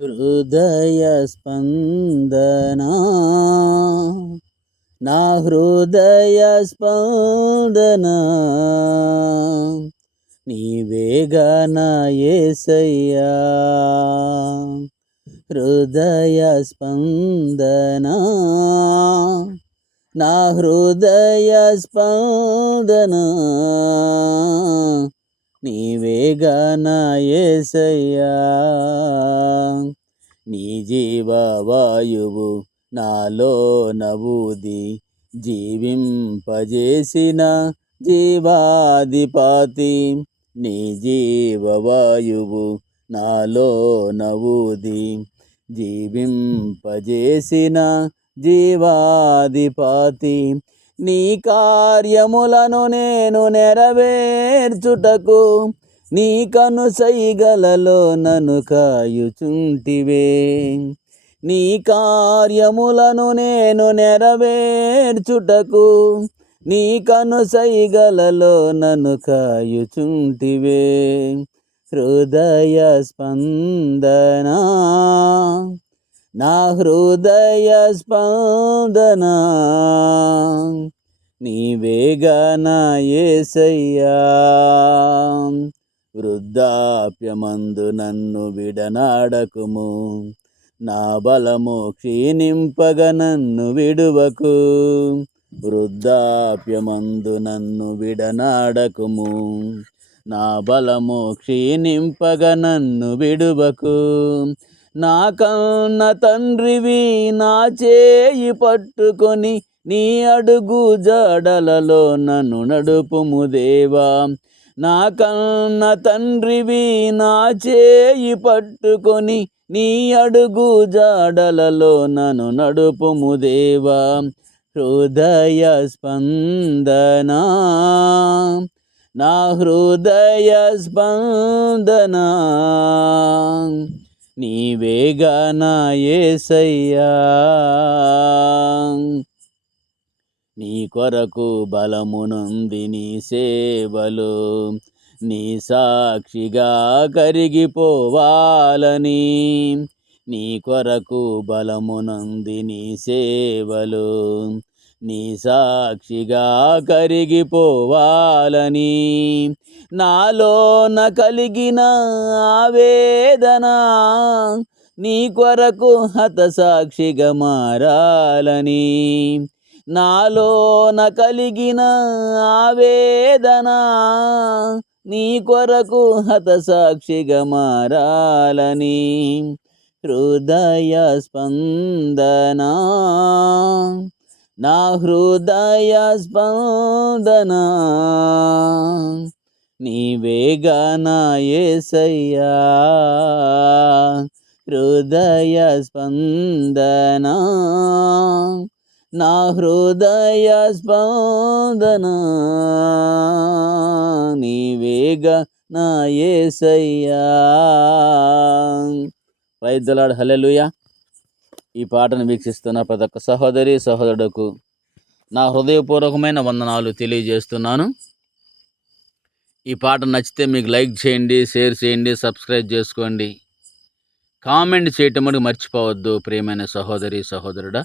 హృదయ స్పందనా నా హృదయ స్పందనా నీవేగా నా యేసయ్యా హృదయ స్పందనా నా హృదయ స్పందనా నీవేగా నా యేసయ్యా నీ జీవవాయువు నాలో నవూది జీవింపజేసిన జీవాధిపతి నీ జీవవాయువు నాలో నవూది జీవింపజేసిన జీవాధిపతి నీ కార్యములను నేను నెరవేర్చుటకు నీ కనుసైగలలో నన్ను కాయుచుంటివే నీ కార్యములను నేను నెరవేర్చుటకు నీ కనుసైగలలో నన్ను కాయుచుంటివే హృదయ స్పందనా నా హృదయ స్పందనా నీవేగా నా యేసయ్యా వృద్ధాప్యమందు నన్ను విడనాడకుము నా బలము క్షీణింపగ నన్ను విడువకు వృద్ధాప్యమందు నన్ను విడనాడకుము నా బలము క్షీణింపగ నన్ను విడువకు నా కన్న తండ్రివి నా చేయి పట్టుకొని నీ అడుగు జాడలలో నన్ను నడుపుము దేవా నా కన్న తండ్రివి నా చేయి పట్టుకొని నీ అడుగు జాడలలో నన్ను నడుపుము దేవా హృదయ స్పందనా నా హృదయ స్పందనా నీవేగా నా యేసయ్యా నీ కొరకు బలమునుంది నీ సేవలు నీ సాక్షిగా కరిగిపోవాలని నీ కొరకు బలమునంది నీ సేవలు నీ సాక్షిగా కరిగిపోవాలని నాలోన కలిగిన ఆవేదన నీ కొరకు హతసాక్షిగా మారాలని నాలోన కలిగిన ఆవేదన నీ కొరకు హతసాక్షిగా మారాలని హృదయ స్పందనా నా హృదయ స్పందనా నీవేగా నా యేసయ్యా హృదయ స్పందనా నా హృదయ స్పందనా నీవేగా నా యేసయ్యా ప్రైజ్ ది లార్డ్ హల్లెలూయా ఈ పాటను వీక్షిస్తున్న ప్రతి ఒక్క సహోదరి సహోదరుడుకు నా హృదయపూర్వకమైన వందనాలు తెలియజేస్తున్నాను. ఈ పాట నచ్చితే మీకు లైక్ చేయండి, షేర్ చేయండి, సబ్స్క్రైబ్ చేసుకోండి, కామెంట్ చేయటం మర్చిపోవద్దు ప్రియమైన సహోదరి సహోదరుడా.